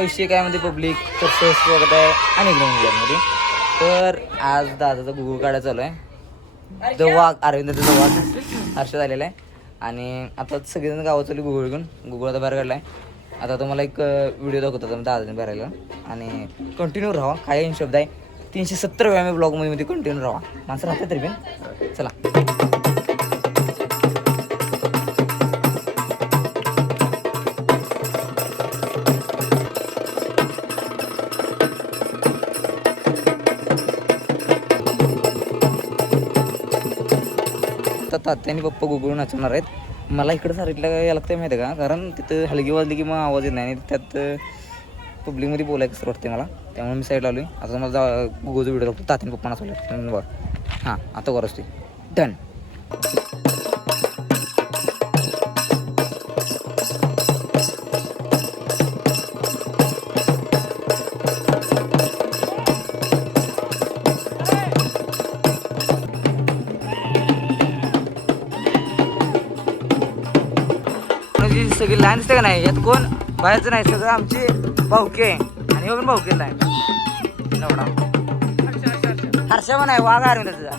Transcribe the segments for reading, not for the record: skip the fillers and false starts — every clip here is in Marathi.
विषय काय मध्ये पब्लिक तर सहज बघत आहे अनेक नवीन व्हिडिओमध्ये. तर आज दादाचा गुगल काढायला चालू आहे. जो वाघ अरविंदाचा वाघ हर्ष झालेला आहे. आणि आता सगळेजण गावात चालू गुगल घेऊन. गुगल आता बाहेर काढला आहे. आता तुम्हाला एक व्हिडिओ दाखवतो दादाने बाहेर आला. आणि कंटिन्यू राहा. काय शब्द आहे 370 वेळा मी ब्लॉगमध्ये कंटिन्यू राहा. माणसं राहते तरी पण चला. तात्याने पप्पा गुगळून नाचवणार आहेत. मला इकडं साईडला यायला लागतं माहिती आहे का, कारण तिथं हलगी वाजली की मग आवाज येत नाही आणि त्यात पब्लिकमध्ये बोलायचं कसं वाटते मला. त्यामुळे मी साईडला आलो आहे. आता मला गुगलचा व्हिडिओ लागतो. तात्याने पप्पा नाचवलं बघ. हां आता करू असते डन. सगळी लाईन असते का नाही, यात कोण बाहेरचं नाही, सगळं आमची भाऊकी आहे. आणि हो पण भाऊकी लाईन एवढा हर्षा पण आहे. वाघ आहे त्याचा.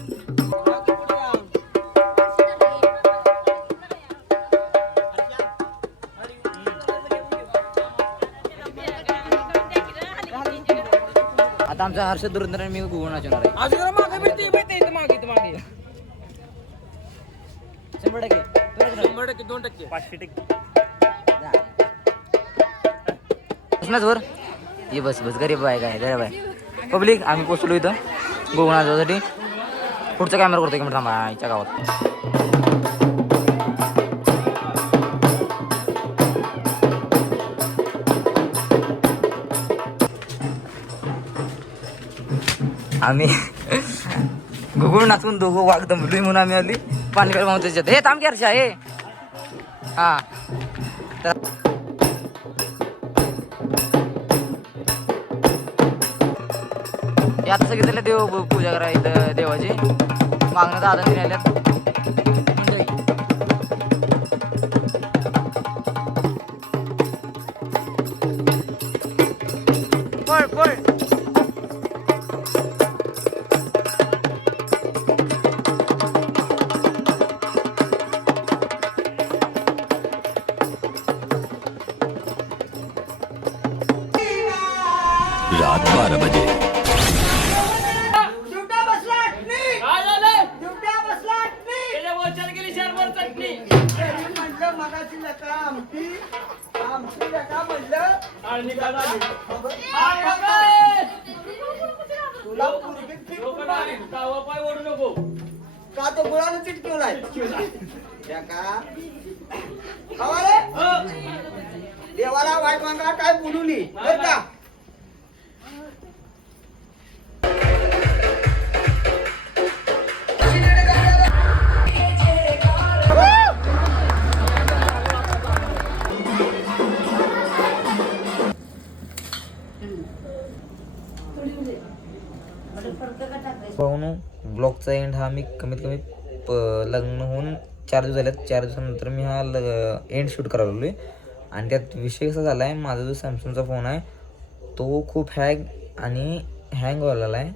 आता आमचा हर्ष दुरंदर मी गुगल नाचवणार आहे. 100% 2% 500%. वर ये बस बस गरीब बाय काय गरीब आहे पब्लिक. आम्ही पोचलो इथं गोगुणा जाण्यासाठी. पुढचा कॅमेरा करतो की म्हणजे थांबा आईच्या गावात. आम्ही गुगुळ नाचून दोघं वाघ दमलोय म्हणून आम्ही आली पाणी प्यायला मागतो त्याच्यात. हे थांब की हर्षा हे. हां तर आता सगळे त्याला देव पूजा करा इथं देवाची. मागणं दादा निघाल्यात. पळ पळ रात 12 बजे. का तो गुळानं चिटकवलाय देवाला वाईट मागा काय बोलू नये बरं का. पाहून ब्लॉगचा एंड हा मी कमीत कमी लग्न होऊन 4 दिवस झालेत. 4 दिवसानंतर मी हा एंड शूट करायला लागलो आहे. आणि त्यात विषय कसा झाला आहे, माझा जो सॅमसंगचा फोन आहे तो खूप हँग व्हायला आहे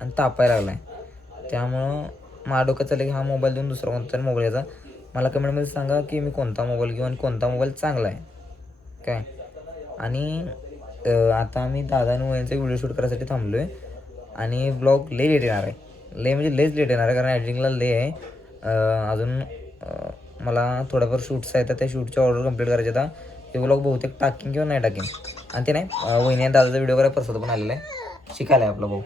आणि तापायला लागला आहे. त्यामुळं माझ्या डोक्यात चाललं की हा मोबाईल देऊन दुसरा कोणता मोबाईल घ्यायचा. मला कमेंटमध्ये सांगा की मी कोणता मोबाईल घेऊ आणि कोणता मोबाईल चांगला आहे काय. आणि आता आम्ही दादा आणि वहिनीचा व्हिडिओ शूट करायसाठी थांबलो आहे. आणि ब्लॉग लई लेट येणार आहे. म्हणजे लेच लेट येणार आहे कारण एडिटिंगला आहे. अजून मला थोड्याफार शूट्स आहेत. त्या शूटची ऑर्डर कंप्लीट करायची. आता ते ब्लॉग बहुतेक टाकीन किंवा नाही टाकीन. आणि ते नाही वहिनी आणि दादाचा व्हिडिओ करायला प्रसाद पण आलेला आहे. शिकायला आहे आपला भाऊ.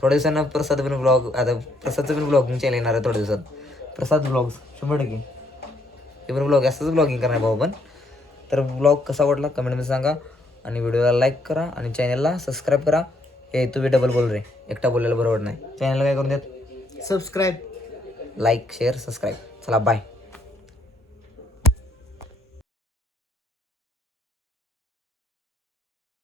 थोड्या दिवसांना प्रसाद पण ब्लॉग आता प्रसादचं पण ब्लॉगिंग चॅनल येणार आहे थोड्या दिवसात. प्रसाद ब्लॉग्स 100% ते पण ब्लॉग असंच ब्लॉगिंग करणार भाऊ पण. तर ब्लॉग कसा वाटला कमेंटमध्ये सांगा. आणि व्हिडिओला लाईक करा आणि चॅनलला सबस्क्राईब करा. हे तू बी डबल बोल रे, एकटा बोलायला बरोबर नाही. चॅनलला काय करून देत सबस्क्राईब लाईक शेअर सबस्क्राईब. चला बाय.